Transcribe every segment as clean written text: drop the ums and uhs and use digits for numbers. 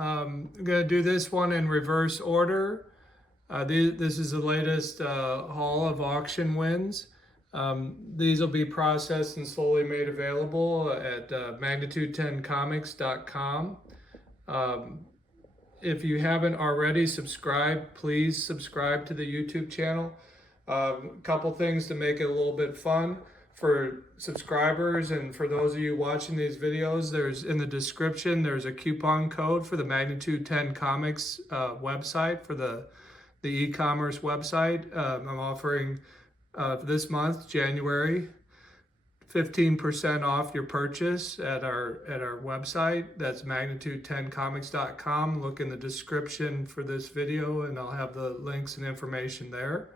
I'm going to do this one in reverse order. This is the latest haul of auction wins. These will be processed and slowly made available at magnitude10comics.com. If you haven't already subscribed, please subscribe to the YouTube channel. A couple things to make it a little bit fun for subscribers and for those of you watching these videos. There's in the description, there's a coupon code for the Magnitude 10 Comics website, for the e-commerce website. I'm offering this month, January, 15% off your purchase at our website. That's magnitude10comics.com. Look in the description for this video and I'll have the links and information there.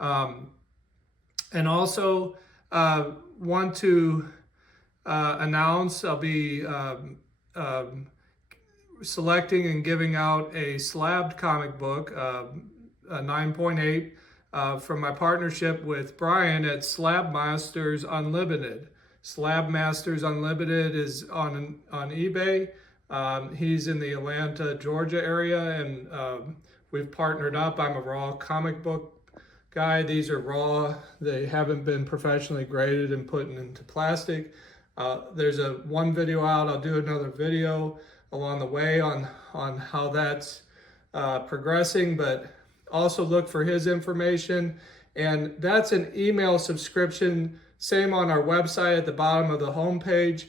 And also want to announce I'll be selecting and giving out a slabbed comic book, a 9.8, from my partnership with Brian at Slabmasters Unlimited. Slabmasters Unlimited is on eBay. He's in the Atlanta, Georgia area, and we've partnered up. I'm a raw comic book guy. These are raw. They haven't been professionally graded and put into plastic. There's one video out. I'll do another video along the way on how that's progressing, but also look for his information. And that's an email subscription, same on our website at the bottom of the homepage.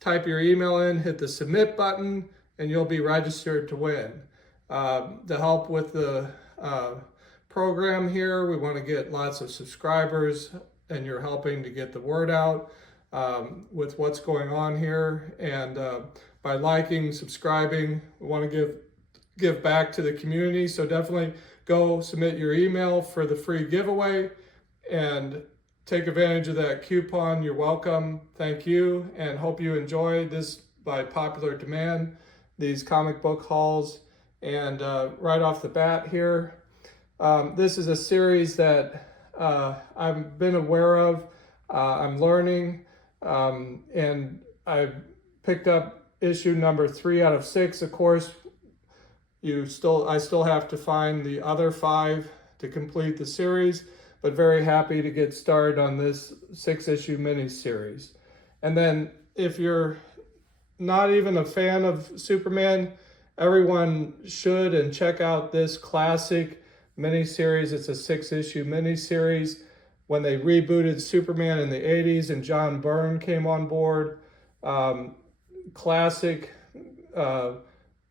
Type your email in, hit the submit button, and you'll be registered to win. To help with the program here, we want to get lots of subscribers, and you're helping to get the word out with what's going on here. And by liking, subscribing, we want to give back to the community. So definitely go submit your email for the free giveaway and take advantage of that coupon. You're welcome. Thank you, and hope you enjoy this by popular demand, these comic book hauls. And right off the bat here, this is a series that I've been aware of. I'm learning, and I've picked up issue number 3 out of 6. Of course, I still have to find the other 5 to complete the series, but very happy to get started on this 6-issue mini-series. And then if you're not even a fan of Superman, everyone should and check out this classic mini-series. It's a 6-issue mini-series. When they rebooted Superman in the 80s and John Byrne came on board, classic,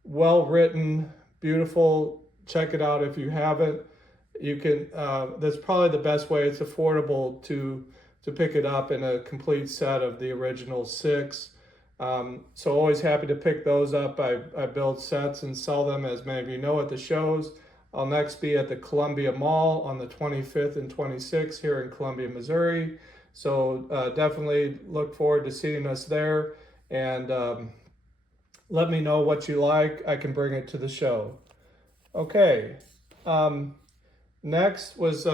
well-written, beautiful. Check it out if you haven't. You can. That's probably the best way. It's affordable to pick it up in a complete set of the original 6. So always happy to pick those up. I build sets and sell them, as many of you know, at the shows. I'll next be at the Columbia Mall on the 25th and 26th here in Columbia, Missouri. So definitely look forward to seeing us there. And let me know what you like. I can bring it to the show. Okay. Next was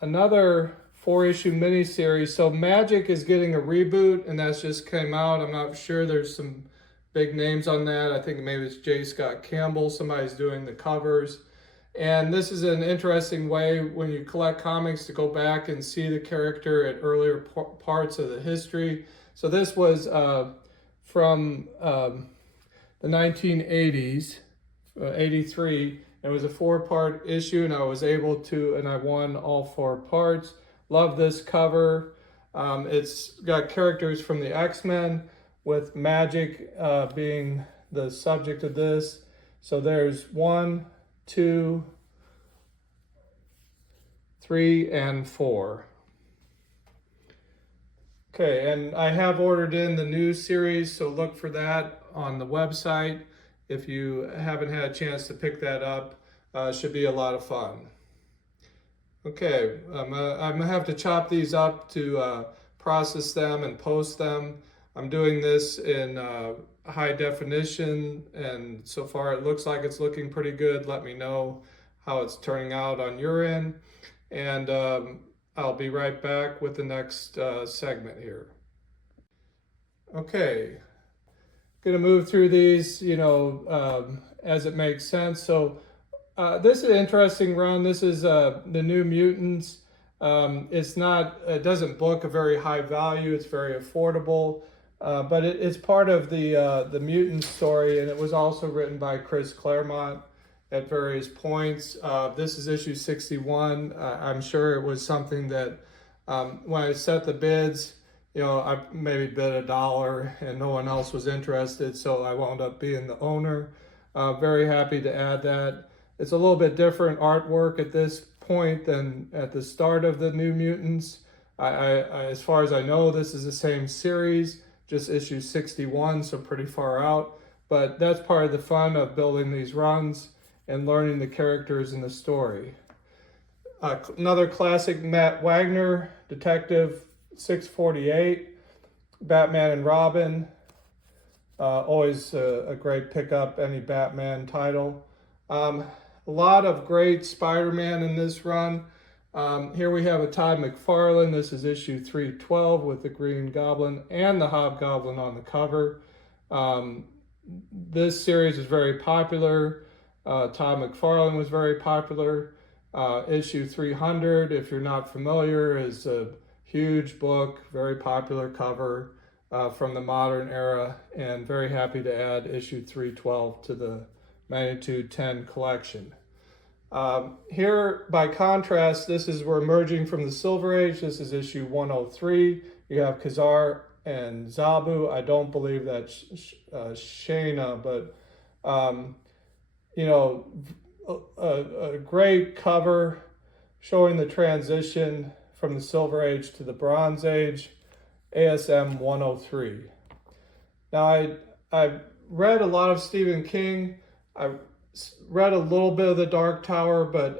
another 4-issue miniseries. So Magic is getting a reboot, and that's just came out. I'm not sure. There's some big names on that. I think maybe it's J. Scott Campbell. Somebody's doing the covers. And this is an interesting way when you collect comics to go back and see the character at earlier parts of the history. So this was from the 1980s, 83. It was a 4-part issue, and I was able to, and I won all 4 parts. Love this cover. It's got characters from the X-Men, with Magic being the subject of this. So there's 1, 2, 3, and 4. Okay, and I have ordered in the new series, so look for that on the website. If you haven't had a chance to pick that up, should be a lot of fun. Okay, I'm gonna have to chop these up to process them and post them. I'm doing this in high definition, and so far it looks like it's looking pretty good. Let me know how it's turning out on your end, and I'll be right back with the next segment here. Okay, going to move through these, as it makes sense. So this is an interesting run. This is the New Mutants. It doesn't book a very high value. It's very affordable, but it's part of the mutant story, and it was also written by Chris Claremont at various points. This is issue 61. I'm sure it was something that when I set the bids, I maybe bid $1 and no one else was interested, so I wound up being the owner. Very happy to add that. It's a little bit different artwork at this point than at the start of the New Mutants. As far as I know, this is the same series, just issue 61, so pretty far out. But that's part of the fun of building these runs and learning the characters in the story. Another classic, Matt Wagner, Detective 648, Batman and Robin. Always a great pickup, any Batman title. A lot of great Spider-Man in this run. Here we have a Todd McFarlane. This is issue 312 with the Green Goblin and the Hobgoblin on the cover. This series is very popular. Todd McFarlane was very popular. Issue 300, if you're not familiar, is a huge book, very popular cover from the modern era, and very happy to add issue 312 to the Magnitude 10 collection. Here, by contrast, we're emerging from the Silver Age. This is issue 103. You have Khazar and Zabu. I don't believe that's Shayna, but a great cover showing the transition from the Silver Age to the Bronze Age, ASM 103. Now, I read a lot of Stephen King. I read a little bit of The Dark Tower, but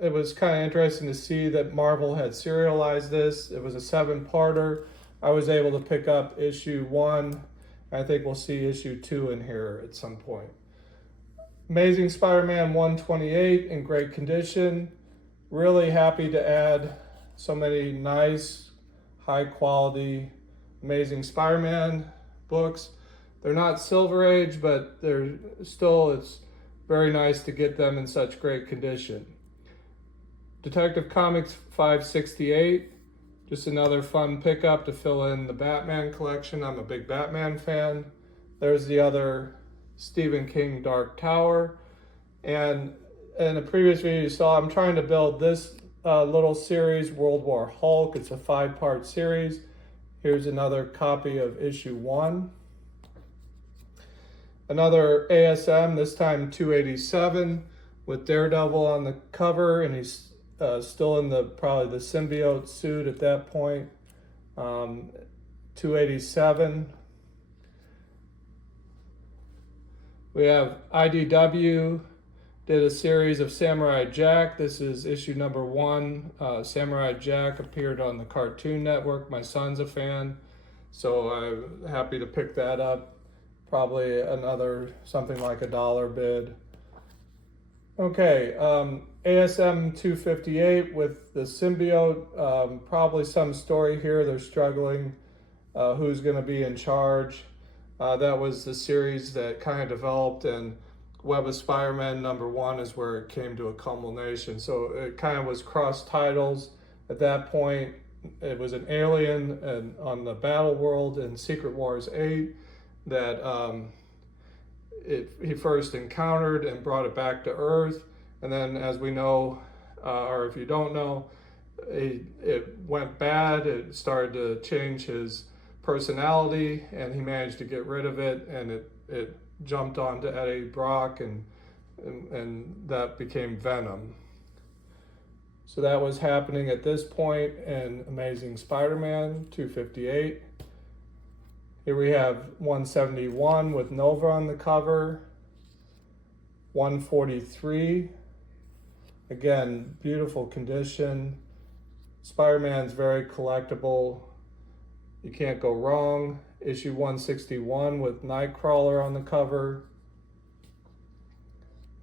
it was kind of interesting to see that Marvel had serialized this. It was a 7-parter. I was able to pick up issue 1. I think we'll see issue 2 in here at some point. Amazing Spider-Man 128 in great condition. Really happy to add so many nice, high quality, Amazing Spider-Man books. They're not Silver Age, but it's very nice to get them in such great condition. Detective Comics 568, just another fun pickup to fill in the Batman collection. I'm a big Batman fan. There's the other Stephen King Dark Tower. And in a previous video you saw, I'm trying to build this little series, World War Hulk. It's a 5-part series. Here's another copy of issue 1. Another ASM, this time 287, with Daredevil on the cover, and he's still in probably the symbiote suit at that point. 287. We have IDW did a series of Samurai Jack. This is issue number 1. Samurai Jack appeared on the Cartoon Network. My son's a fan, so I'm happy to pick that up. Probably another something like $1 bid. Okay, ASM 258 with the symbiote. Probably some story here. They're struggling. Who's going to be in charge? That was the series that kind of developed, and Web of Spider-Man #1 is where it came to a culmination. So it kind of was cross titles at that point. It was an alien and on the Battle World in Secret Wars 8 that he first encountered and brought it back to Earth. And then, as we know, or if you don't know, it went bad. It started to change his personality, and he managed to get rid of it, and it jumped onto Eddie Brock, and that became Venom. So that was happening at this point in Amazing Spider-Man 258. Here we have 171 with Nova on the cover. 143. Again, beautiful condition. Spider-Man's very collectible. You can't go wrong. Issue 161 with Nightcrawler on the cover.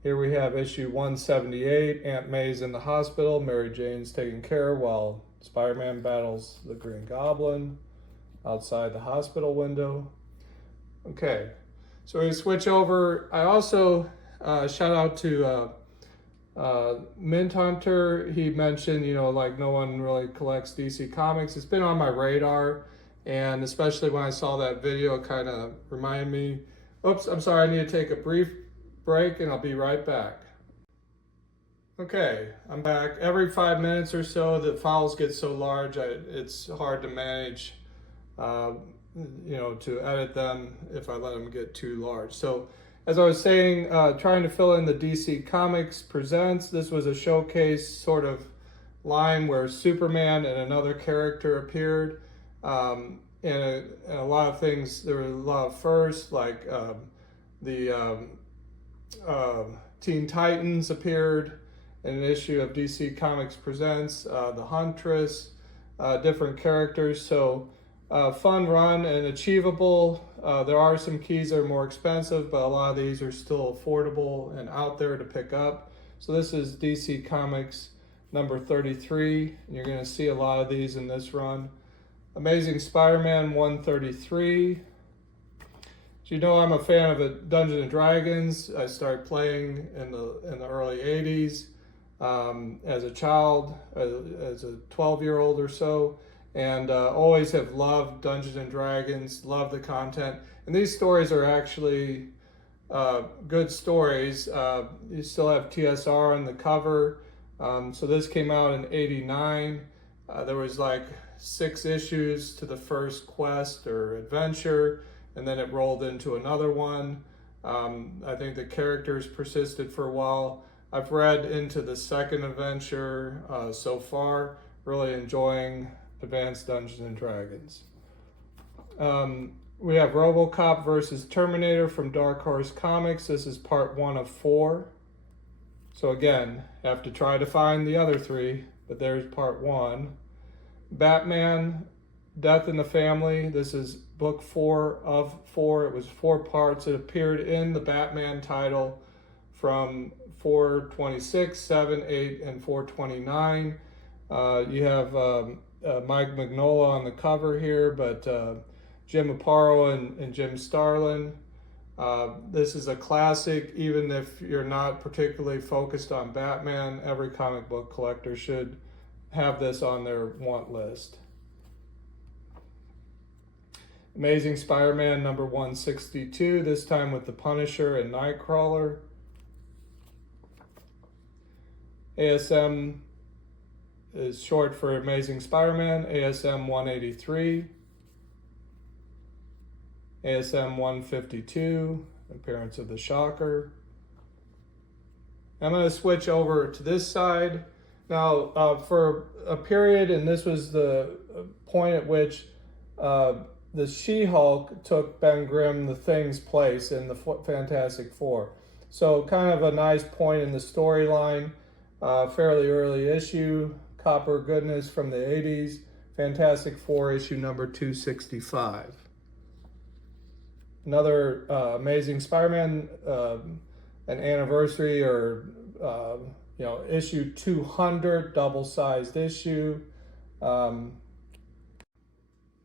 Here we have issue 178, Aunt May's in the hospital, Mary Jane's taken care of while Spider-Man battles the Green Goblin outside the hospital window. Okay, So we switch over. I also shout out to Mint Hunter. He mentioned, like no one really collects DC Comics. It's been on my radar, and especially when I saw that video, it kind of reminded me. Oops, I'm sorry, I need to take a brief break and I'll be right back. Okay, I'm back. Every 5 minutes or so, the files get so large, it's hard to manage, to edit them if I let them get too large. So, as I was saying, trying to fill in the DC Comics Presents, this was a showcase sort of line where Superman and another character appeared. And a lot of things, there were a lot of firsts, like the Teen Titans appeared in an issue of DC Comics Presents, the Huntress, different characters. So fun run and achievable. There are some keys that are more expensive, but a lot of these are still affordable and out there to pick up. So this is DC Comics number 33. And you're going to see a lot of these in this run. Amazing Spider-Man 133. So you know I'm a fan of Dungeons and Dragons. I started playing in the early 80s as a child, as a 12-year-old or so, and always have loved Dungeons and Dragons, love the content. And these stories are actually good stories. You still have TSR on the cover. So this came out in '89. There was like 6 issues to the first quest or adventure, and then it rolled into another one. I think the characters persisted for a while. I've read into the second adventure so far, really enjoying Advanced Dungeons and Dragons. We have RoboCop versus Terminator from Dark Horse Comics. This is part 1 of 4. So again, have to try to find the other 3, but there's part 1. Batman, Death in the Family. This is book 4 of 4. It was 4 parts. It appeared in the Batman title from 426, 7, 8, and 429. You have Mike Mignola on the cover here, but Jim Aparo and Jim Starlin. This is a classic. Even if you're not particularly focused on Batman, every comic book collector should have this on their want list. Amazing Spider-Man number 162, this time with the Punisher and Nightcrawler. ASM is short for Amazing Spider-Man, ASM 183. ASM 152, appearance of the Shocker. I'm going to switch over to this side. Now, for a period, and this was the point at which the She-Hulk took Ben Grimm, the Thing's place in the Fantastic Four. So kind of a nice point in the storyline, fairly early issue, Copper Goodness from the 80s, Fantastic Four issue number 265. Another Amazing Spider-Man, an anniversary or issue 200, double-sized issue.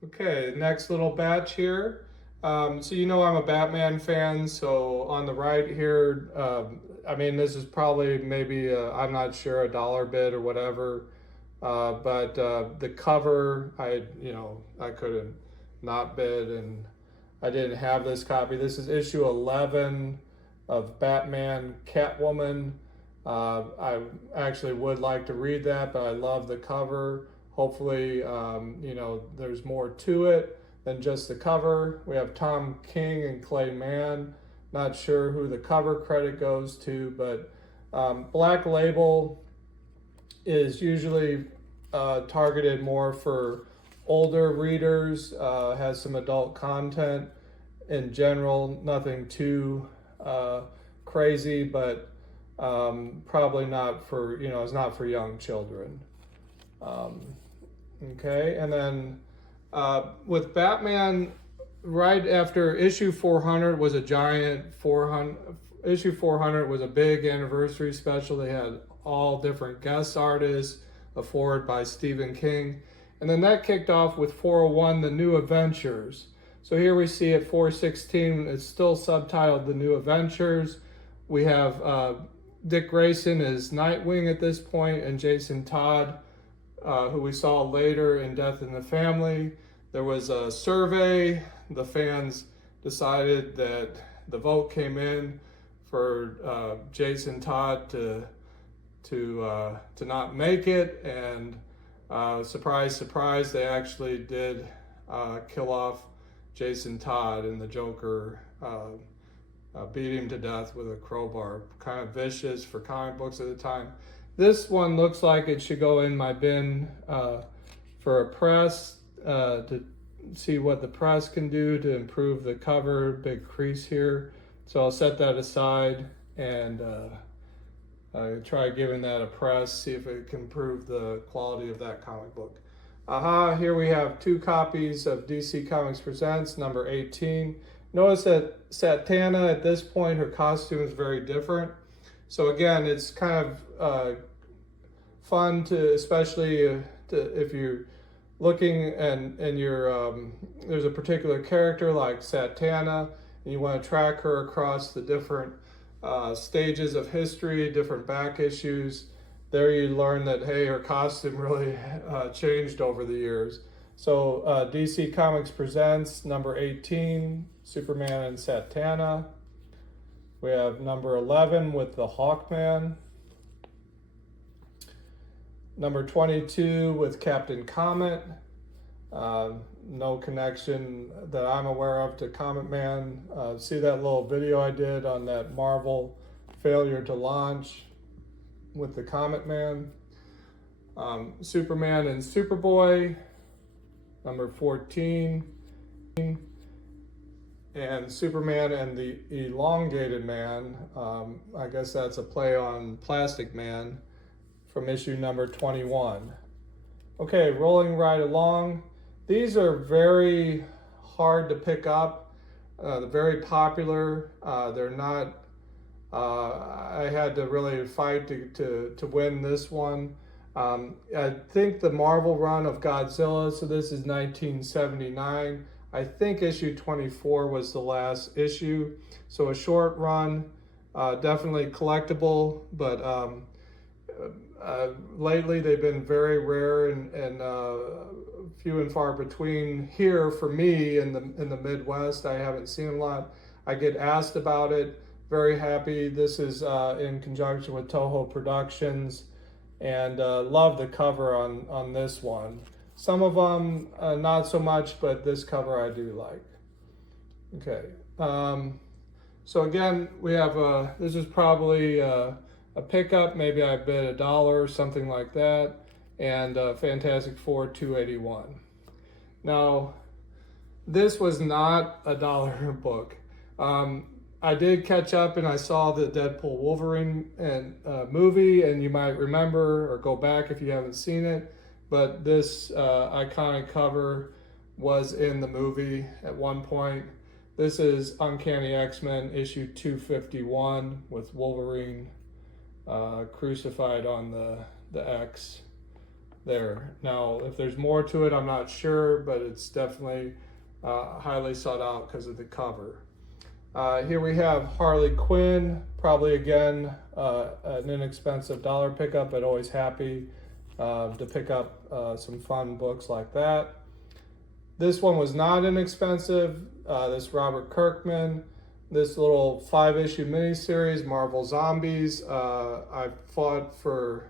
Okay, next little batch here. So I'm a Batman fan, so on the right here, this is probably maybe, I'm not sure, $1 bid or whatever, but the cover, I couldn't not bid, and I didn't have this copy. This is issue 11 of Batman Catwoman. I actually would like to read that, but I love the cover. Hopefully, there's more to it than just the cover. We have Tom King and Clay Mann. Not sure who the cover credit goes to, but Black Label is usually targeted more for older readers, has some adult content in general, nothing too crazy, but probably not for, it's not for young children. Okay, and then with Batman, right after issue 400 was a giant 400, issue 400 was a big anniversary special. They had all different guest artists, a forward by Stephen King. And then that kicked off with 401, The New Adventures. So here we see at 416, it's still subtitled The New Adventures. We have Dick Grayson as Nightwing at this point, and Jason Todd, who we saw later in Death in the Family. There was a survey. The fans decided that the vote came in for Jason Todd to not make it, and surprise, surprise, they actually did kill off Jason Todd, and the Joker beat him to death with a crowbar. Kind of vicious for comic books at the time. This one looks like it should go in my bin for a press to see what the press can do to improve the cover. Big crease here. So I'll set that aside and try giving that a press, see if it can improve the quality of that comic book. Here we have 2 copies of DC Comics Presents, number 18. Notice that Satana, at this point, her costume is very different. So again, it's kind of fun to, especially if you're looking and you're, there's a particular character like Satana, and you want to track her across the different stages of history, different back issues. There you learn that, hey, her costume really changed over the years. So DC Comics Presents number 18, Superman and Satana. We have number 11 with the Hawkman. Number 22 with Captain Comet. No connection that I'm aware of to Comet Man. See that little video I did on that Marvel failure to launch with the Comet Man. Superman and Superboy, number 14. And Superman and the Elongated Man, I guess that's a play on Plastic Man, from issue number 21. Okay, rolling right along. These are very hard to pick up. They're very popular. They're not, I had to really fight to win this one. I think the Marvel run of Godzilla, so this is 1979. I think issue 24 was the last issue. So a short run, definitely collectible, but lately they've been very rare and few and far between here for me in the Midwest. I haven't seen a lot. I get asked about it. Very happy. This is in conjunction with Toho Productions, and love the cover on this one. Some of them not so much, but this cover I do like. Okay. So again, we have this is probably a pickup. Maybe I bid $1 or something like that. And Fantastic Four 281. Now, this was not a $1 book. I did catch up and I saw the Deadpool Wolverine movie, and you might remember or go back if you haven't seen it, but this iconic cover was in the movie at one point. This is Uncanny X-Men issue 251 with Wolverine crucified on the X there. Now, if there's more to it, I'm not sure, but it's definitely highly sought out because of the cover. Here we have Harley Quinn, probably again an inexpensive $1 pickup, but always happy to pick up some fun books like that. This one was not inexpensive. This Robert Kirkman, this little 5-issue miniseries, Marvel Zombies. I fought for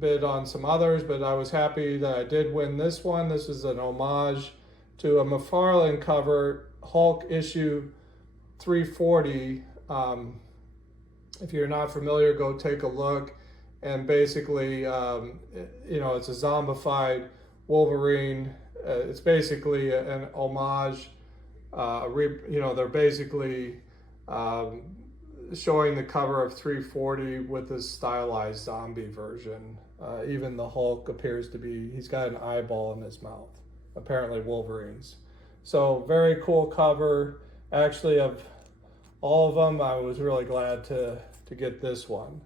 bid on some others, but I was happy that I did win this one. This is an homage to a McFarlane cover, Hulk issue 340. If you're not familiar, go take a look. And basically, it's a zombified Wolverine. It's basically an homage. They're basically showing the cover of 340 with this stylized zombie version. Even the Hulk appears to be, he's got an eyeball in his mouth, apparently Wolverine's. So very cool cover. Actually, of all of them, I was really glad to get this one.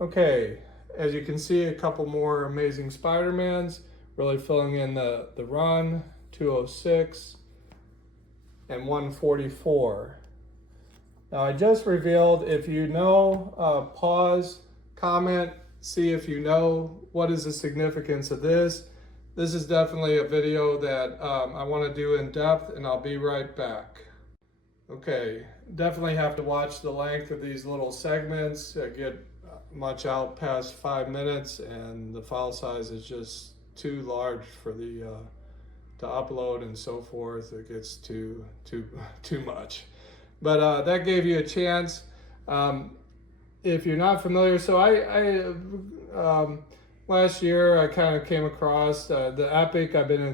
Okay, as you can see, a couple more Amazing Spider-Mans, really filling in the run, 206. and 144. Now I just revealed, if you know, pause, comment, see if you know what is the significance of this. This is definitely a video that I want to do in depth, and I'll be right back. Okay, definitely have to watch the length of these little segments. I get much out past 5 minutes, and the file size is just too large for the to upload and so forth. It gets too much. But that gave you a chance. If you're not familiar, so I last year I kind of came across the Epic. I've been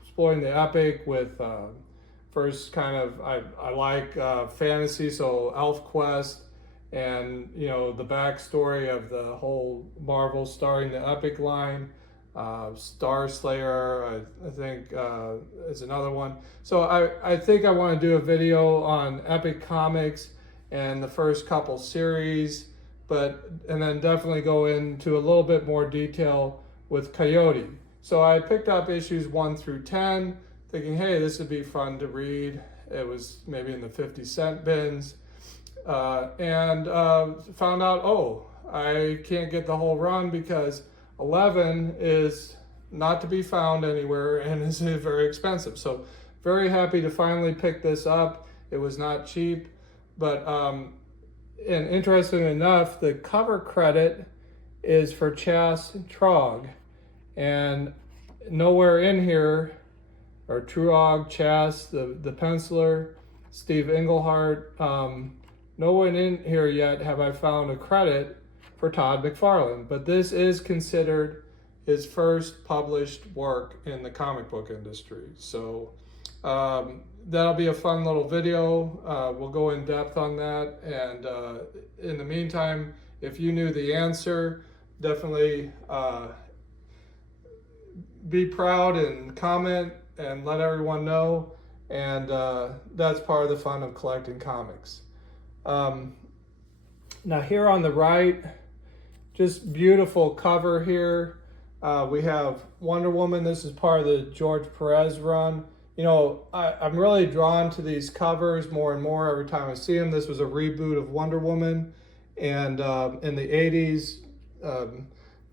exploring the Epic with first kind of I like fantasy, so ElfQuest, and you know the backstory of the whole Marvel starring the Epic line. Star Slayer, I think is another one. So I think I want to do a video on Epic Comics and the first couple series, and then definitely go into a little bit more detail with Coyote. So I picked up issues 1 through 10, thinking, hey, this would be fun to read. It was maybe in the 50-cent bins, and found out, oh, I can't get the whole run because 11 is not to be found anywhere and is very expensive. So very happy to finally pick this up. It was not cheap, but and interesting enough, the cover credit is for Chas Trog, and nowhere in here, or Truog, Chas, the penciler, Steve Englehart, no one in here yet have I found a credit for Todd McFarlane, but this is considered his first published work in the comic book industry. So that'll be a fun little video. We'll go in depth on that. And in the meantime, if you knew the answer, definitely be proud and comment and let everyone know. And that's part of the fun of collecting comics. Now here on the right, just beautiful cover here. We have Wonder Woman. This is part of the George Perez run. You know, I'm really drawn to these covers more and more every time I see them. This was a reboot of Wonder Woman. And in the 80s,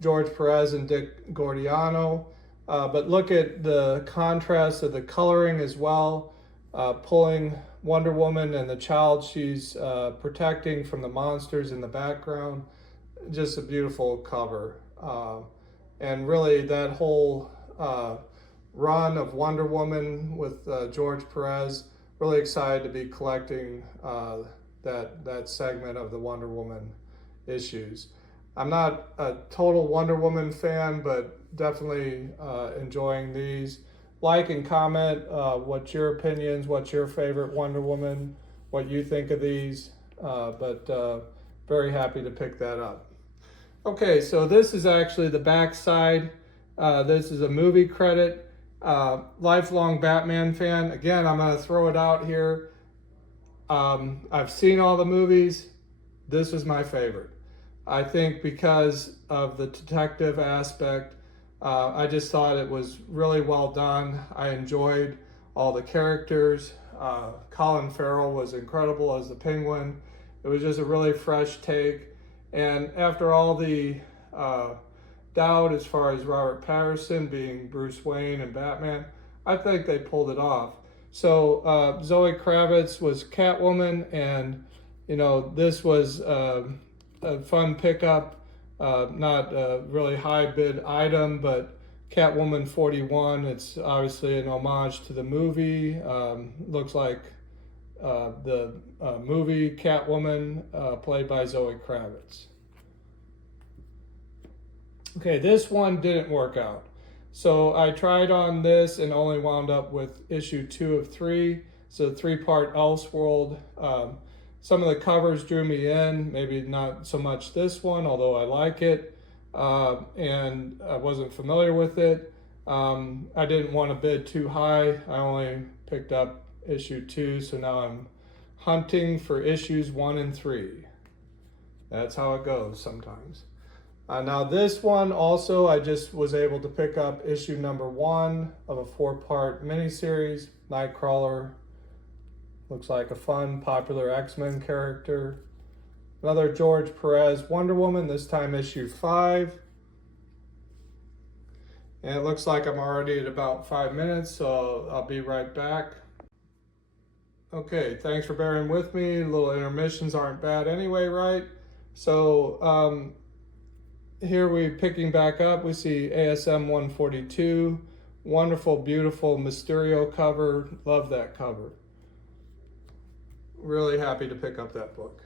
George Perez and Dick Gordiano. But look at the contrast of the coloring as well, pulling Wonder Woman and the child she's protecting from the monsters in the background. Just a beautiful cover. And really that whole run of Wonder Woman with George Perez, really excited to be collecting that segment of the Wonder Woman issues. I'm not a total Wonder Woman fan, but definitely enjoying these. Like and comment what's your opinions, what's your favorite Wonder Woman, what you think of these, but very happy to pick that up. Okay, so this is actually the back side. This is a movie credit. Lifelong Batman fan. Again, I'm going to throw it out here. I've seen all the movies. This was my favorite. I think because of the detective aspect, I just thought it was really well done. I enjoyed all the characters. Colin Farrell was incredible as the Penguin. It was just a really fresh take. And after all the doubt as far as Robert Pattinson being Bruce Wayne and Batman, I think they pulled it off. So Zoe Kravitz was Catwoman, and you know, this was a fun pickup, not a really high bid item, but Catwoman 41, it's obviously an homage to the movie. Looks like the movie Catwoman, played by Zoe Kravitz. Okay, this one didn't work out. So I tried on this and only wound up with issue 2 of 3. So 3-part Elseworld. Some of the covers drew me in, maybe not so much this one, although I like it. And I wasn't familiar with it. I didn't want to bid too high. I only picked up issue 2, so now I'm hunting for issues 1 and 3. That's how it goes sometimes. Now this one also, I just was able to pick up issue number 1 of a 4-part miniseries, Nightcrawler, Looks like a fun, popular X-Men character. Another George Perez Wonder Woman, this time issue 5. And it looks like I'm already at about 5 minutes, so I'll be right back. Okay, thanks for bearing with me. Little intermissions aren't bad anyway, right? So here we're picking back up. We see ASM 142. Wonderful, beautiful Mysterio cover. Love that cover. Really happy to pick up that book.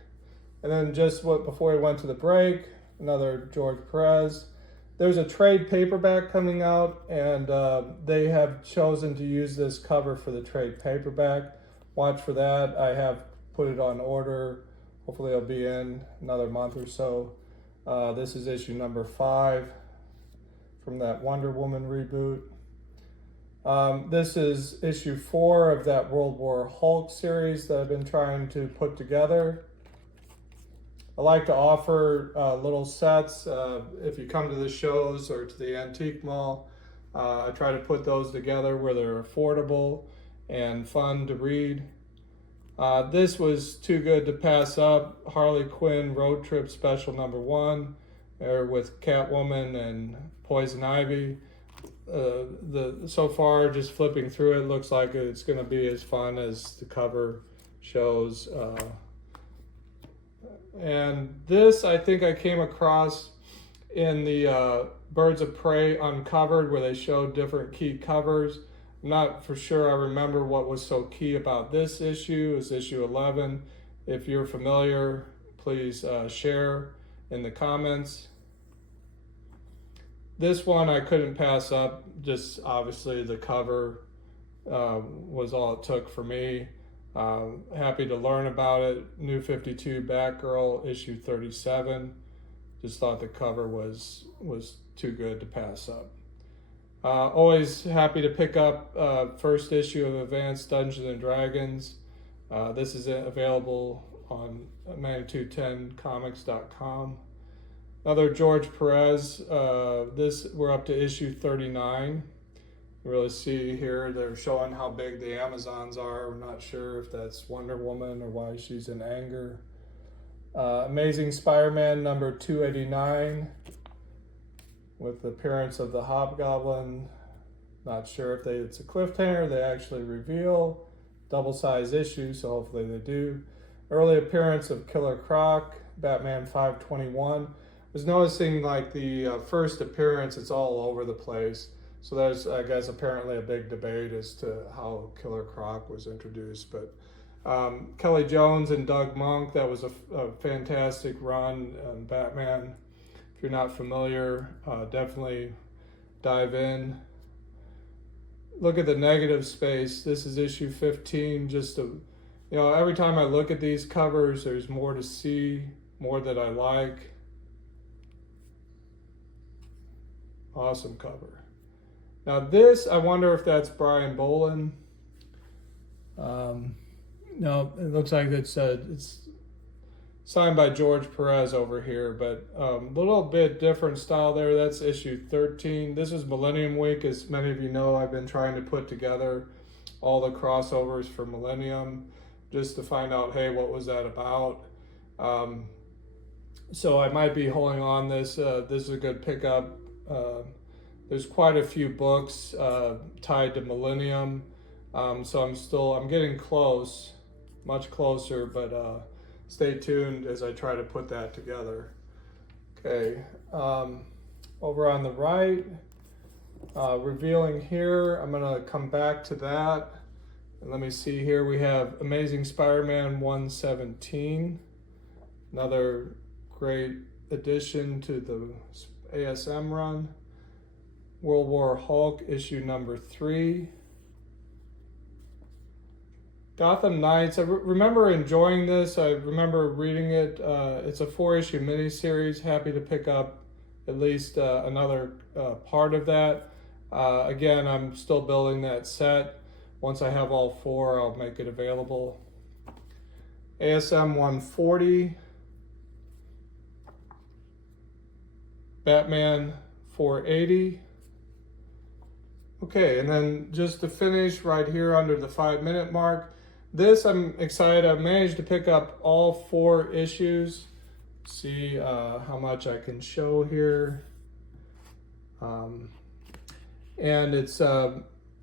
And then before we went to the break, another George Perez. There's a trade paperback coming out, and they have chosen to use this cover for the trade paperback. Watch for that. I have put it on order. Hopefully it'll be in another month or so. This is issue number 5 from that Wonder Woman reboot. This is issue 4 of that World War Hulk series that I've been trying to put together. I like to offer little sets. If you come to the shows or to the antique mall, I try to put those together where they're affordable and fun to read. This was too good to pass up. Harley Quinn Road Trip Special number 1 with Catwoman and Poison Ivy. So far, just flipping through it, looks like it's going to be as fun as the cover shows. And this, I think I came across in the Birds of Prey Uncovered, where they showed different key covers. I'm not for sure I remember what was so key about this issue. It's issue 11. If you're familiar, please share in the comments. This one I couldn't pass up. Just obviously the cover was all it took for me. Happy to learn about it. New 52 Batgirl issue 37. Just thought the cover was too good to pass up. Always happy to pick up first issue of Advanced Dungeons and Dragons. This is available on magnitude10comics.com. Another George Perez. We're up to issue 39. You really see here they're showing how big the Amazons are. We're not sure if that's Wonder Woman or why she's in anger. Amazing Spider-Man number 289 with the appearance of the Hobgoblin. Not sure if it's a cliffhanger. They actually reveal. Double-size issue, so hopefully they do. Early appearance of Killer Croc, Batman 521. I was noticing like the first appearance, it's all over the place. So there's, I guess, apparently a big debate as to how Killer Croc was introduced. But Kelly Jones and Doug Monk, that was a fantastic run on Batman. If you're not familiar, definitely dive in. Look at the negative space. This is issue 15. Every time I look at these covers, there's more to see, more that I like. Awesome cover. Now this, I wonder if that's Brian Bolin. No, it looks like it's signed by George Perez over here, but a little bit different style there. That's issue 13. This is Millennium Week. As many of you know, I've been trying to put together all the crossovers for Millennium just to find out, hey, what was that about? So I might be holding on this. This is a good pickup. There's quite a few books tied to Millennium, so I'm getting close, much closer, but stay tuned as I try to put that together. Okay, over on the right, revealing here, I'm gonna come back to that. And let me see here, we have Amazing Spider-Man 117, another great addition to the ASM run. World War Hulk issue number 3. Gotham Knights, I remember enjoying this. I remember reading it. It's a 4-issue miniseries. Happy to pick up at least another part of that. Again, I'm still building that set. Once I have all 4, I'll make it available. ASM 140. Batman 480. Okay, and then just to finish right here under the 5-minute mark, This, I'm excited. I've managed to pick up all 4 issues. See how much I can show here. And it's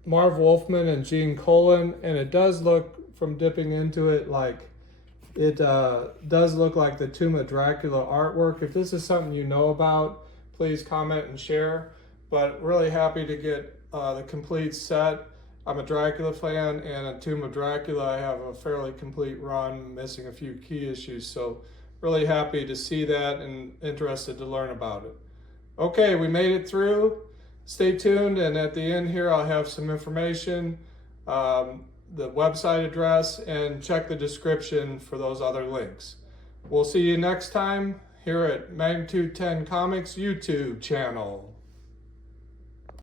Marv Wolfman and Gene Colan, and it does look, from dipping into it, like it does look like the Tomb of Dracula artwork. If this is something you know about, please comment and share. But really happy to get the complete set. I'm a Dracula fan, and a Tomb of Dracula, I have a fairly complete run, missing a few key issues. So really happy to see that and interested to learn about it. Okay, we made it through. Stay tuned, and at the end here I'll have some information, the website address, and check the description for those other links. We'll see you next time here at Magnitude 10 Comics YouTube channel.